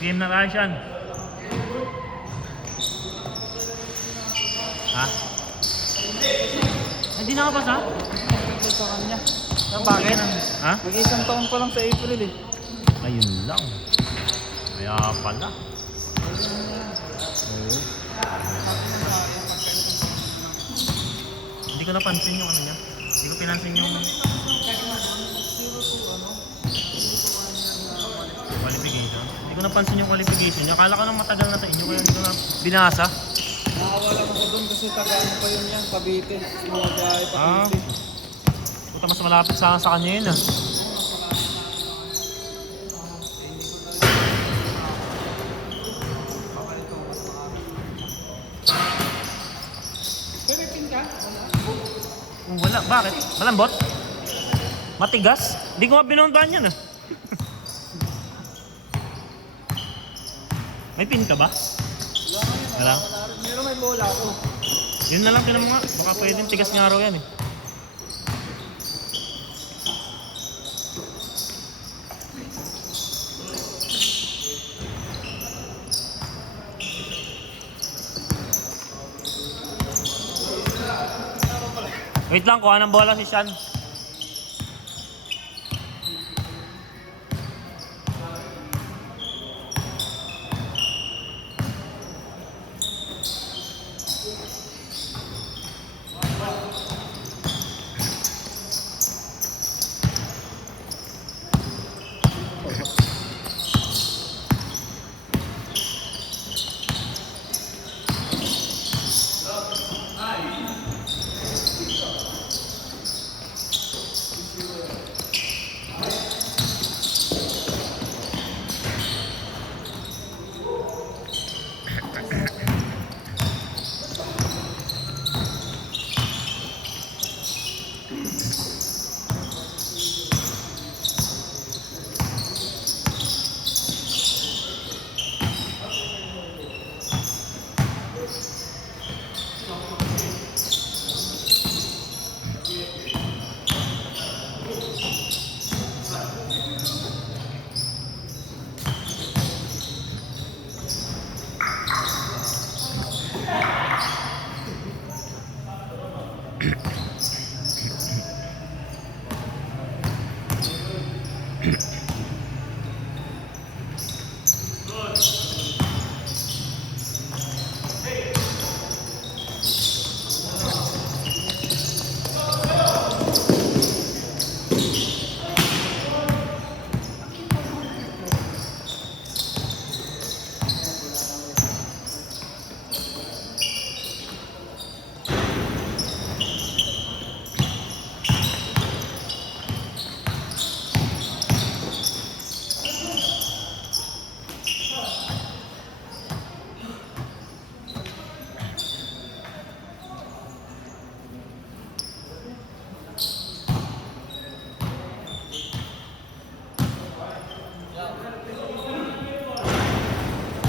game na tayo siyan. Ha? Hindi nakapasa? Ito sa kanya. Bakit? Ha? Mag-isang taon pa lang sa April eh. Ayun lang. Kaya pala. Oo. Hindi ko napansin yung ano niya. Hindi ko pinansin yung qualification. Hindi ko napansin yung qualification niya. Akala ko nang matagal na sa inyo kaya hindi ko na binasa. Nakawala ako doon kasi tagaan pa yun yan, Cavite. Mga biyahe pa Cavite. Puta, mas malapit sa kanya yun ah. Wala, bakit? Malambot? Matigas? Hindi ko nga binondahan yan ah. May pin ka ba? Wala. Meron may bola ako. Yun na lang, tinan mo nga. Baka pwedeng tigas nga raw yan eh. Wait lang, kuha ng bola si Sean.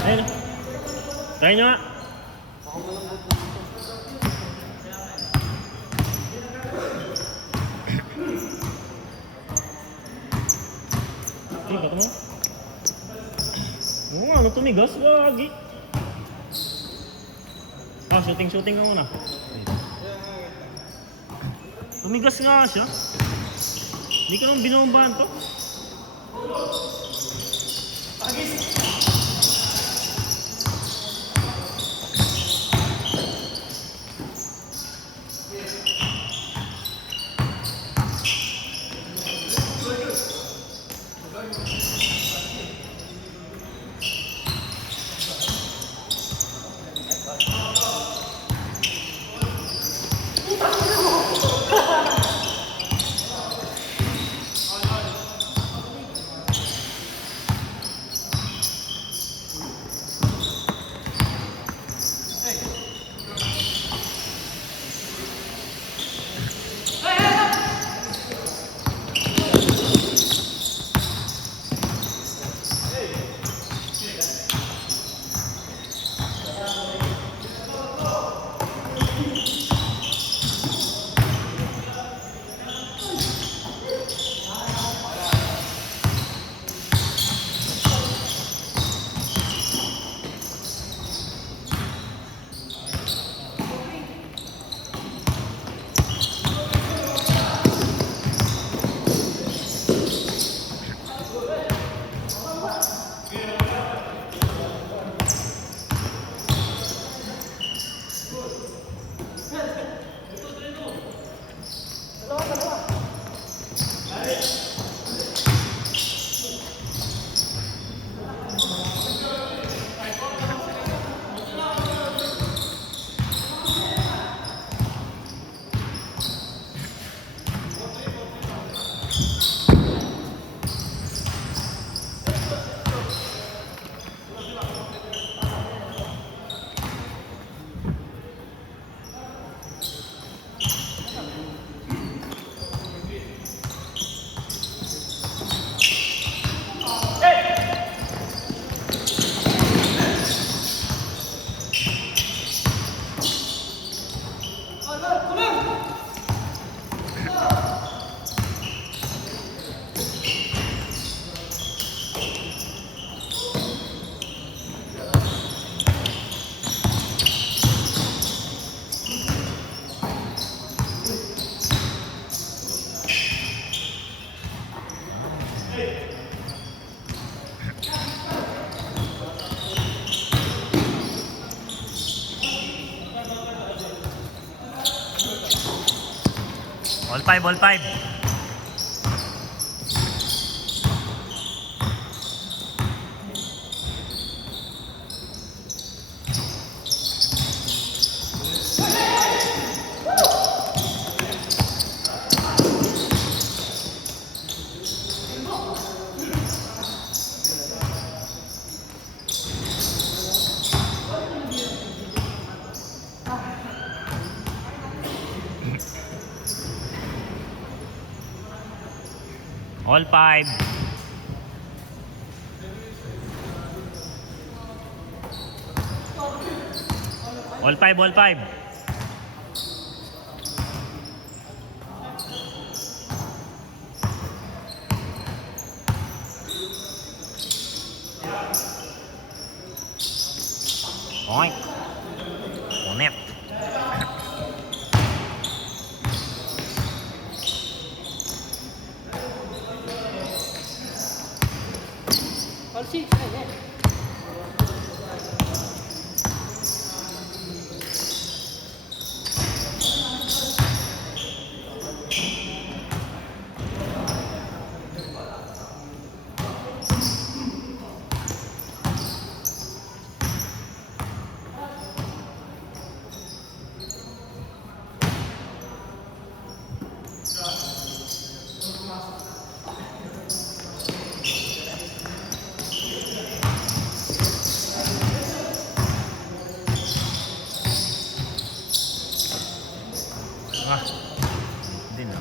Ayun. Try nyo nga. Tingnan mo. Oo nga, ano tumigas? Wagi. Shooting ka muna. Tumigas nga siya. Hindi ko naman binombahan to. All 5. All 5. All 5, all 5. Oink. Unet. All 6. Ah. Hindi na.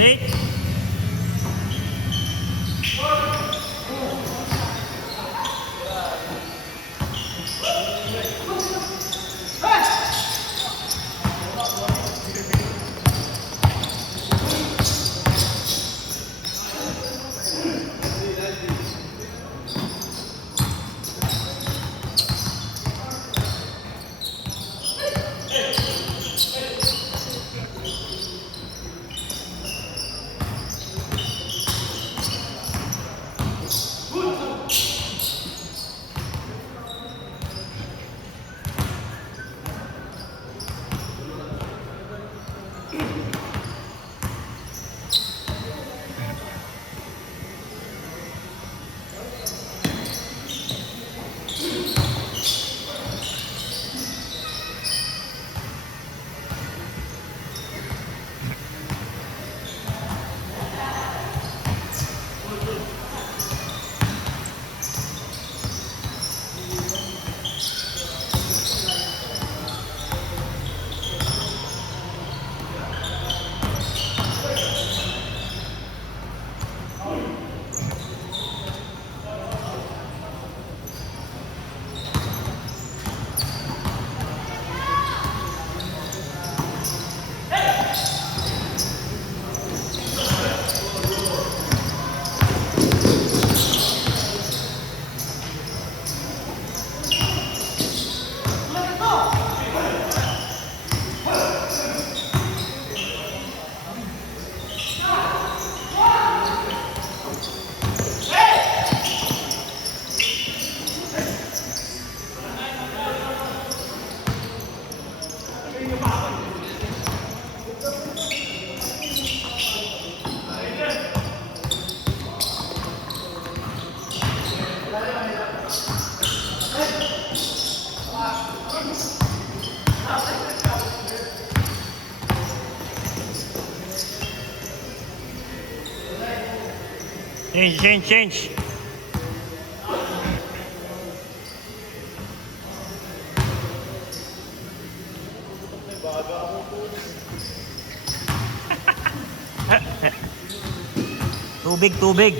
Uli. Change. Tubig.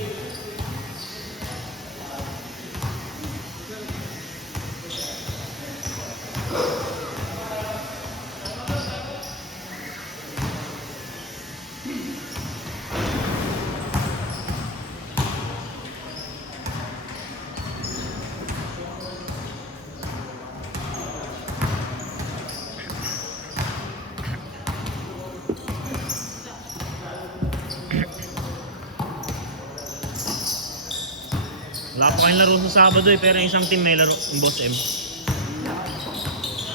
Wala pa kayong laro sa Sabado pero yung isang team may laro, yung Boss M.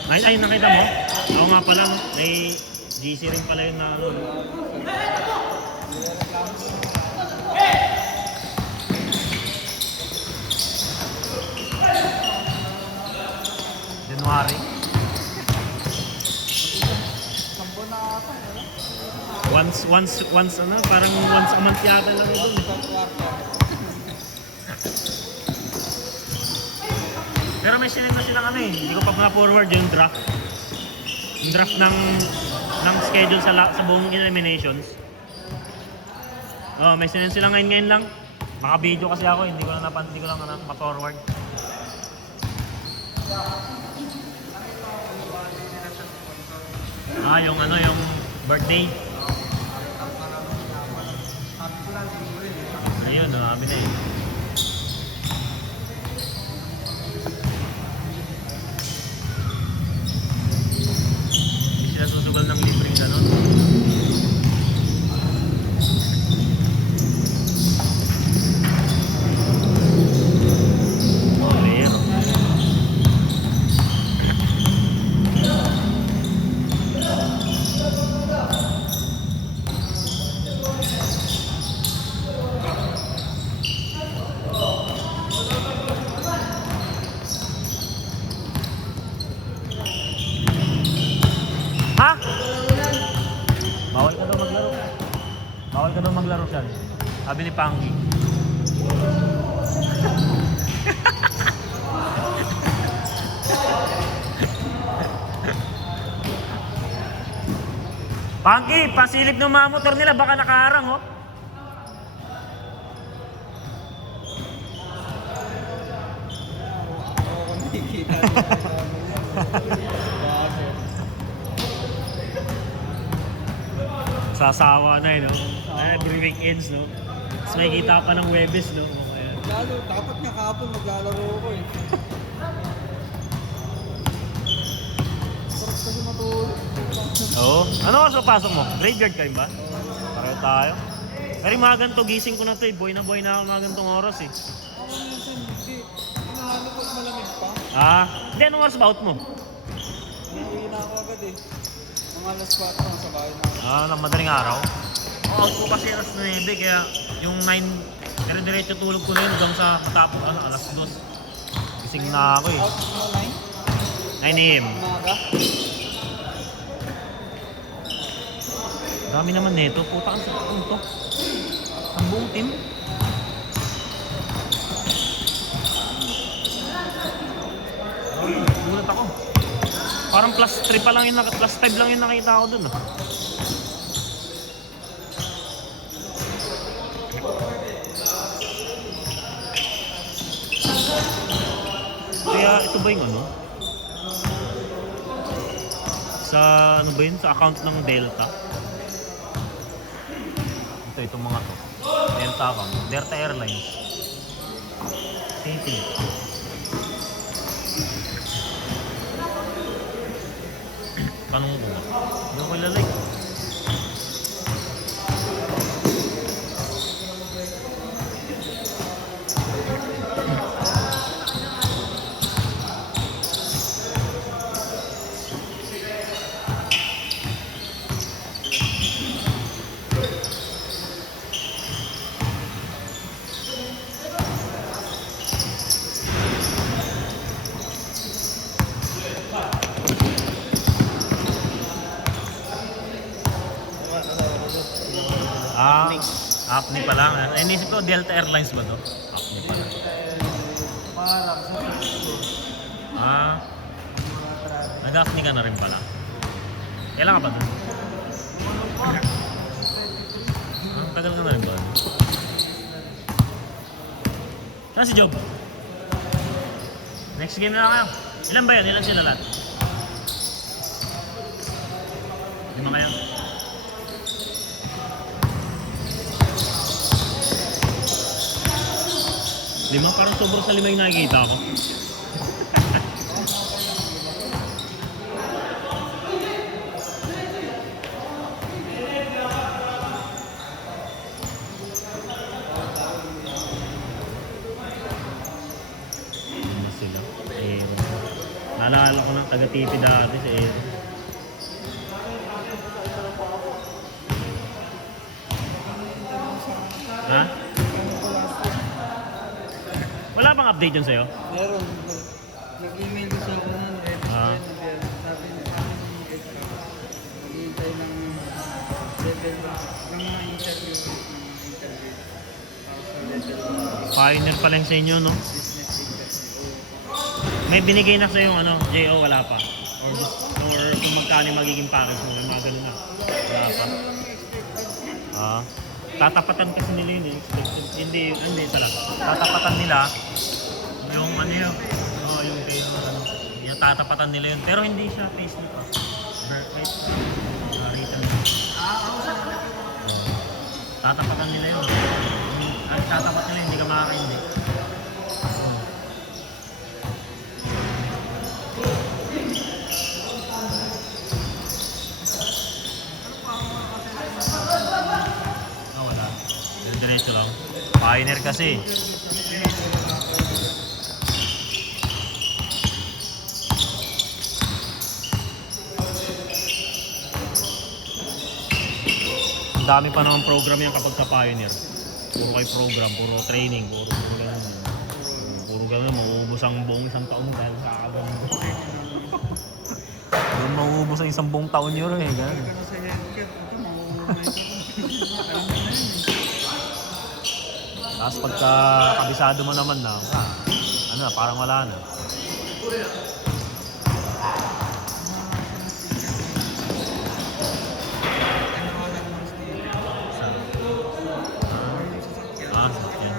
Ay, nakita mo? Ako nga pala, no? May GC rin pala yun na ano. January. Sambo na ata. Once ano, parang once a month yata lang yun. Pero may sinend na silang ano eh, hindi ko pa na-forward yung draft. Yung draft ng schedule sa buong eliminations. Oh, may sinend sila ngayon lang. Naka-video kasi ako, hindi ko lang ma-forward. Yung ano, yung birthday. Ayun, sabi na eh. Sila susugal ng libreng ganon. Clear. Ha? Bawal ka daw maglaro dyan. Sabi ni Pangi. Pangi, pasilip ng mga motor nila, baka nakaharang, oh. Sasawa na no? Every weekends, no? Tapos may kita pa ng Webes, no? Ayan. Lalo, dapat nga kahapon maglalaro ko eh. Sarap kasi matulog. Oo. Ano oras ang pasok mo? Graveyard kayo ba? Pareho tayo. Pero yung mga ganito, gising ko na to eh. Boy na ako mga ganitong oras eh. Ako minsan, hindi. Inahanap ko malamig pa. Hindi. Anong oras ba out mo? Uuwi na ako agad eh. Mga alas 4 na sa bahay na. Ng madaling araw. Out ko kasi alas 9, kaya yung 9, pero diretso tulog ko na yun hanggang sa matapos alas 2. Gising na ako eh. Out mo 9? 9 AM. Umaga? Dami naman nito. Puta ka sa to. Ang buong team. Gulat ako. Parang plus 3 pa lang yung plus 5 lang yung nakita ko dun. Kaya ito ba yung ano? Sa ano ba yun? Sa account ng Delta. Itong mga to. Delta account. Delta Airlines. Thinking. Tanong ko ba? Hindi ko ilalike. Acne pa lang. Inisip ko, Delta Airlines ba to? Acne pa lang. Pangalak sa Facebook. Ah, nag-acne ka na rin pala. Kailan ka pa doon? Ah, tagal ka na rin ba? Saan si Job? Next game na lang kayo. Ilan ba yun? Ilan sila lahat? 5 kayo? Lima? Parang sobrang sa 5 yung nakikita ko. Ano sila? Naalala ko ng taga-TV dati sa Aero. Ha? Wala bang update dyan sa'yo? Meron. Nag-email ko sa ako nun. Ah. Sabi niya sa akin ng extra. Maghihintay ng level ng mga interview. Para sa level Pioneer pa lang sa inyo, no? business interview. May binigay na sa'yo ano, JO, wala pa. Or kung magkano yung magiging package mo, may mga ganun na. Wala pa. Ah. Tatapatan kasi nila yun eh. Expected. Hindi talaga. Tatapatan nila yung ano yun. Oh, yung pay ano. Yung tatapatan nila yun. Pero hindi siya payslip ah. Wait. Written. Tatapatan nila yun. Ang tatapat nila, hindi ka makakaindi. Wala. Diretso lang. Pioneer kasi. Ang dami pa naman program yan kapag ka Pioneer. Puro kayo program, puro training, puro ganun. Puro ganun, mauubos ang buong isang taon dahil kakagano'n. Doon mauubos ang isang buong taon yun eh, ganun. Pagka nasa healthcare, ito mahuhumay ito. Alam mo na yun eh. Tapos pagka kabisado mo naman na, ano na, parang wala na. Ah, yan.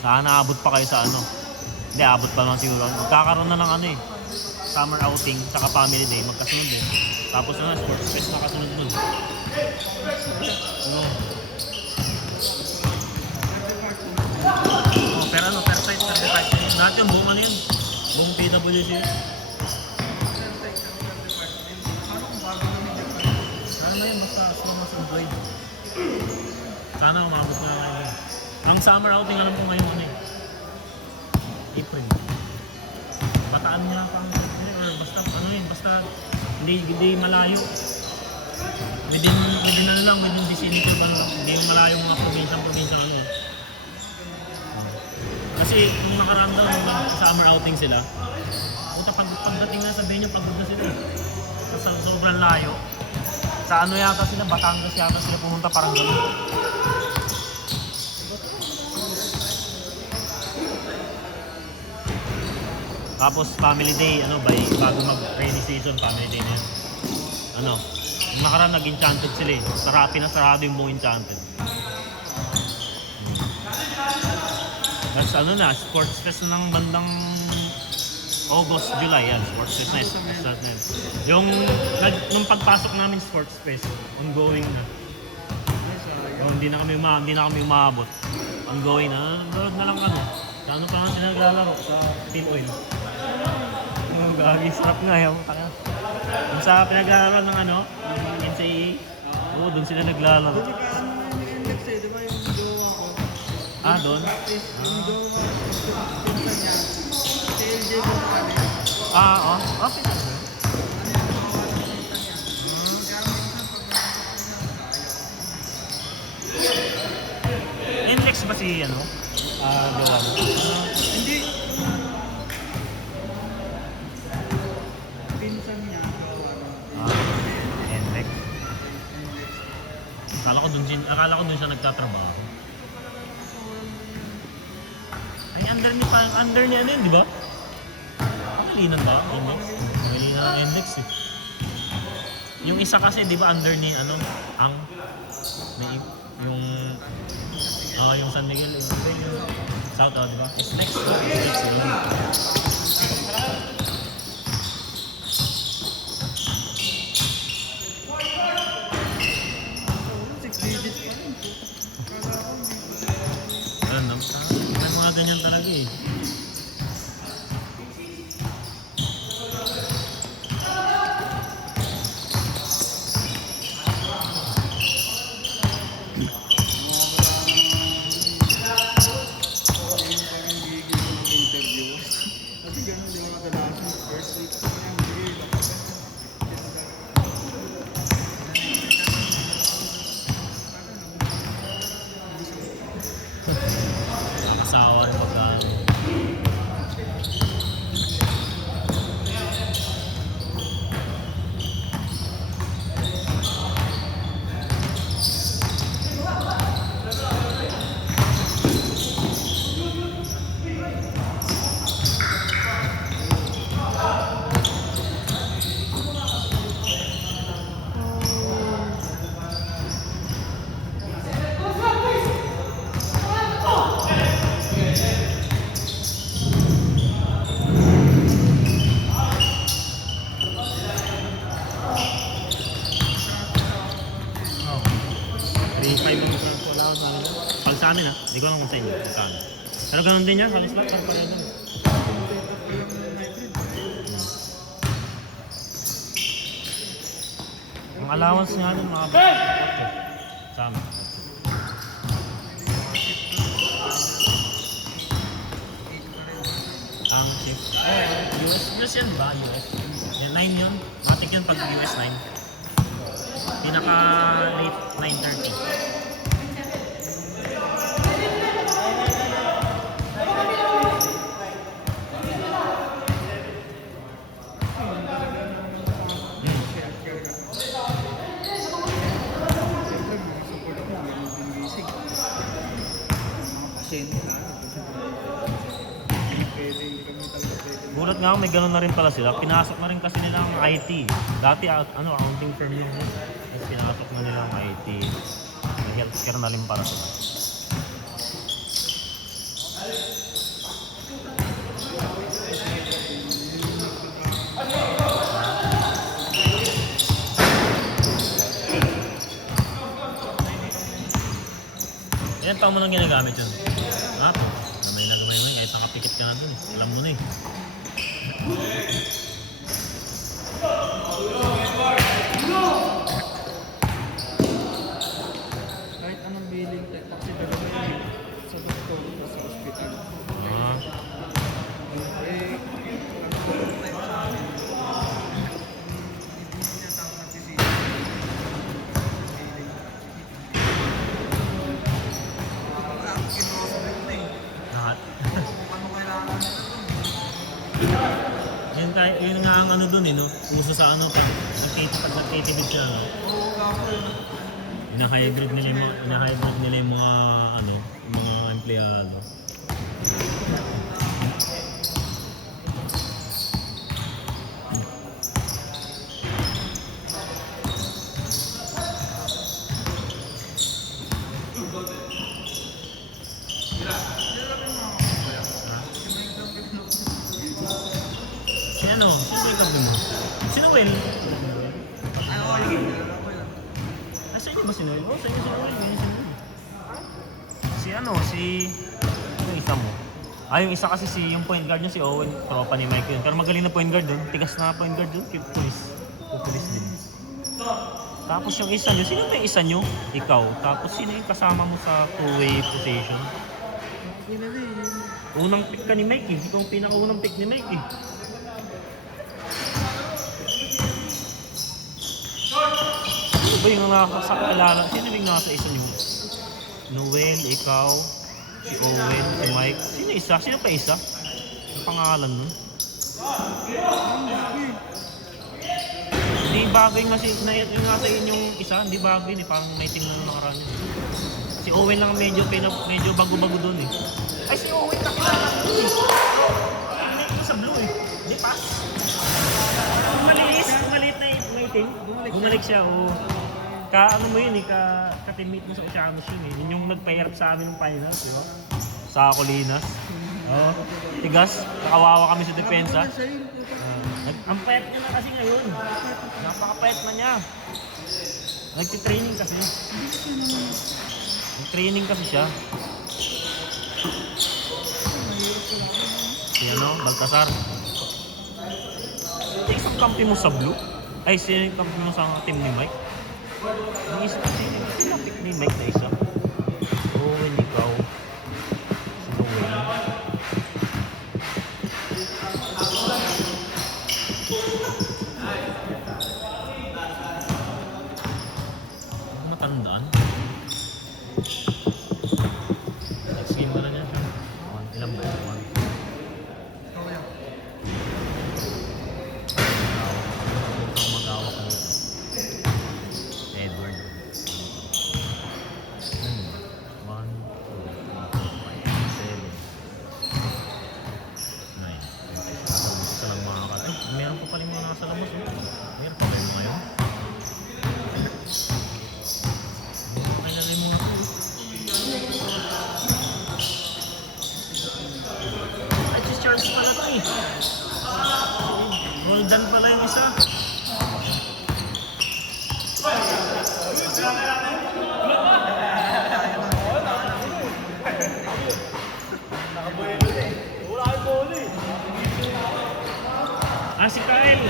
Sana abot pa kayo sa ano. Hindi, abot pa naman siguro. Magkakaroon na ng ano eh. Summer outing, saka family day, magkasunod eh. Tapos na, sports fest na kasunod nun. Ano? Oh, pero ano, per site, per department. Lahat yung buong ano yun. Buong PWC. Sana na yun, basta as long as employed. Sana umabot na kayo. Ang summer outing alam ko ngayon ano eh. April. Bataan niya pang or basta ano yun, basta hindi malayo. Within ano lang, within vicinity ba lang. Hindi malayo mga probinsya ano eh. Kasi nung nakaraan daw, nung summer outing sila, puta pagdating na sa venue, pagod na sila. Sa sobrang layo. Sa ano yata sila, Batangas yata sila pumunta parang gano'n. Tapos family day, ano, bago mag-rainy season, family day na yun. Ano, yung nakaraan nag-enchanted sila eh. Sarado yung buong enchanted. That's ano na, sports fest na ng bandang August, July yan, sports fest na yun. Start na yun. Nung pagpasok namin sports fest, ongoing na. Yung hindi na kami umabot. Ongoing na, doon na lang ano. Sa ano pa nga sila naglalaro? Sa Team Oil. Oh, gagi, sarap nga yan. Yung sa pinaglalaro ng ano, ng NCAA, oo, doon sila naglalaro. Buti ka ano yung index eh, di ba yung jowa ko? Ah, doon? Yung jowa ko, pinsan niya. Si LJ Gonzalez. Ah, oh. Ah, pinag- ba si ano? Johan? Hindi. Pinsan niya. NLEX. Akala ko dun siya nagtatrabaho. Ay, under ni ano yun, di ba? Pangilinan ba? NLEX? Pangilinan ng NLEX eh. Yung isa kasi, di ba, under ni ano, may, yung San Miguel, yung South, di ba? SLEX. SLEX, yun. Ano? May mga ganyan talaga eh. Kasi ganun di ba kadalasan first week pa lang bigay. Asawa ng pagkaano. Oh. 3.5 ang magkakaroon wala ako sa amin. Pag sa amin ha, hindi ko alam kung sa inyo. Magkano. Pero ganun din yan, halos lang pareho lang. Ang allowance nga dun mga sa amin. Ang shift. US yan ba? US? Yan, 9 yun. Matik yun pag US 9. Pinaka late 9:30. Gulat nga ako, may ganun na rin pala sila. Pinasok na rin kasi nila ang IT. Dati, accounting firm yung tapos pinasok na nila ang IT. May healthcare na rin para sila. Ilan taon mo nang ginagamit yun? Ha? Gamay na gamay mo yun. Kahit nakapikit ka na dun. Alam mo na eh. Kahit anong billing type, kasi dalawa yun sa doktor o sa hospital. Ah, Eh, ang doktor type sa amin, hindi niya tao nagsisisi. Wala akong kinuha mo eh. lahat. Ano kailangan nito? Yun nga ang ano dun eh, no? Uso sa ano, pag nag-KTV siya, no? Oo, kako yun. Ina-hybrid nila yung mga, ano, yung mga empleyado. Si ano? Sino ba yung tabi mo? Si Noel? Ay, oo, yun. Ako yun. Sa inyo ba si Noel? Oo, sa inyo si Noel. Yun si Noel. Si ano? Yung isa mo. Yung isa kasi yung point guard niya si Owen. Tropa ni Mike yun. Pero magaling na point guard dun. Tigas na point guard dun. Cute police. Pupulis din. Tapos yung isa nyo. Sino ba yung isa nyo? Ikaw. Tapos sino yung kasama mo sa two-way position? Yun na din. Unang pick ka ni Mike eh. Ikaw ang pinakaunang pick ni Mike eh. Sino ba yung nakakaalala? Sino ba yung nasa isa nyo? Noel, ikaw, Si Owen, si Mike. Sino isa? Sino pa isa? Ang pangalan nun? Hindi bagay nga yung nasa inyong isa, hindi bagay, hindi parang naitim na nung nakaraan yun. Si Owen lang medyo bago-bago doon eh. Ay, si Owen nakilala ko eh. Hindi sa blue eh. Hindi, pass. Bumalik na itim. Bumalik siya, oo. Ano mo yun eh, ka-teammate mo sa Oceanos yun eh. Yun yung nagpa-hirap sa amin ng finals, di ba? Sa Colinas. Oo. Tigas, nakawawa kami sa depensa. Ang payat niya na kasi ngayon. Napakapayat na niya. Nagtitraining kasi. Nag-training kasi siya. Si Baltasar. Isang kampi mo sa blue? Ay, sino yung kampi mo sa team ni Mike? Yung isa kasi, sino pick ni Mike na isa? Owen, ikaw. Si Owen. Matandaan. Nag-swim na niya siya. Ilang ba? Mag-awak nito. Edward. 1, 2, 3, 4, 5, 7, 9. Isa lang mga kato. Meron pa pala yung mga nasa labas. Meron pa kayo ngayon. Charles pala to eh. Roldan pala yung isa. Si Kyle.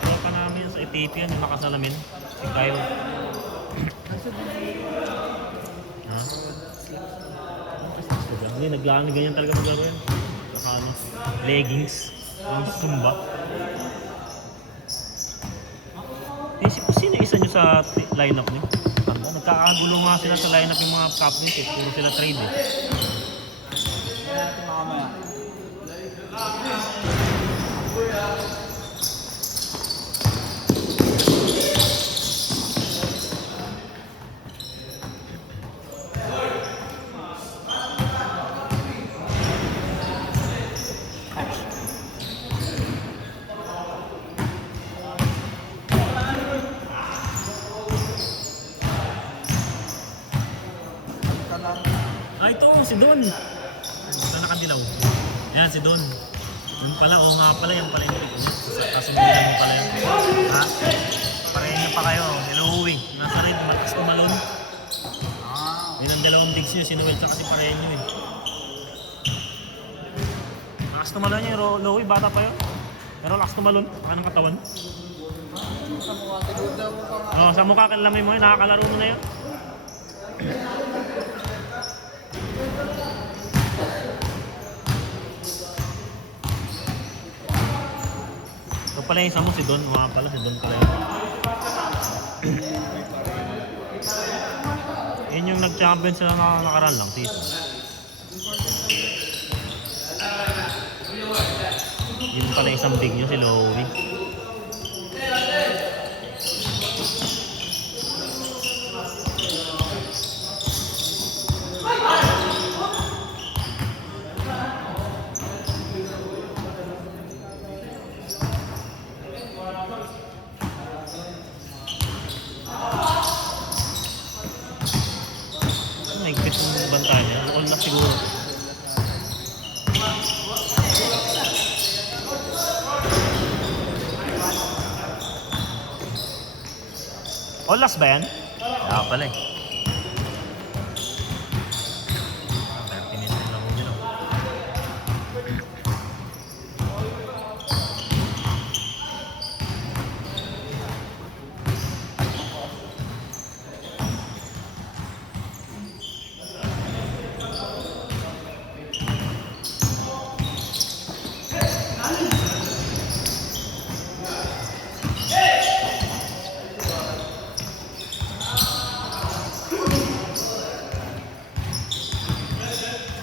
Tropa namin sa ATP yan, yung nakasalamin. Si Kyle. Ha? Hindi, naglaan ganyan talaga maglaro yan. Leggings. Yung Zumba. Isip ko, sino isa nyo sa lineup nyo? Nagkakagulo nga sila sa lineup yung mga captains eh. Puro sila trade eh. Ito, si Don. Saan nakadilaw? Yan, si Don. Yun pala, oo nga pala, yan pala yung pick niya. Kasundulan mo pala yan. Ha? Parehin niyo pa kayo. Niluhuwi. Nasa red, malakas tumalon. Yun ang dalawang digs niyo, si Noel tsaka si parehin niyo eh. Malakas tumalon niya, Lowy, bata pa yun. Pero lakas tumalon, baka ng katawan. Sa mukha kilalamay mo yun, nakakalaro mo na yun. Ito pala yung isa mo, si Don. Mga pala, si Don pala yun. Yun yung nag-champion sila na nakaraan lang, season. Yun pala isang big nyo, si Lowy. Naigpit yung banta niya. All na siguro. All last ba yan? Pala eh.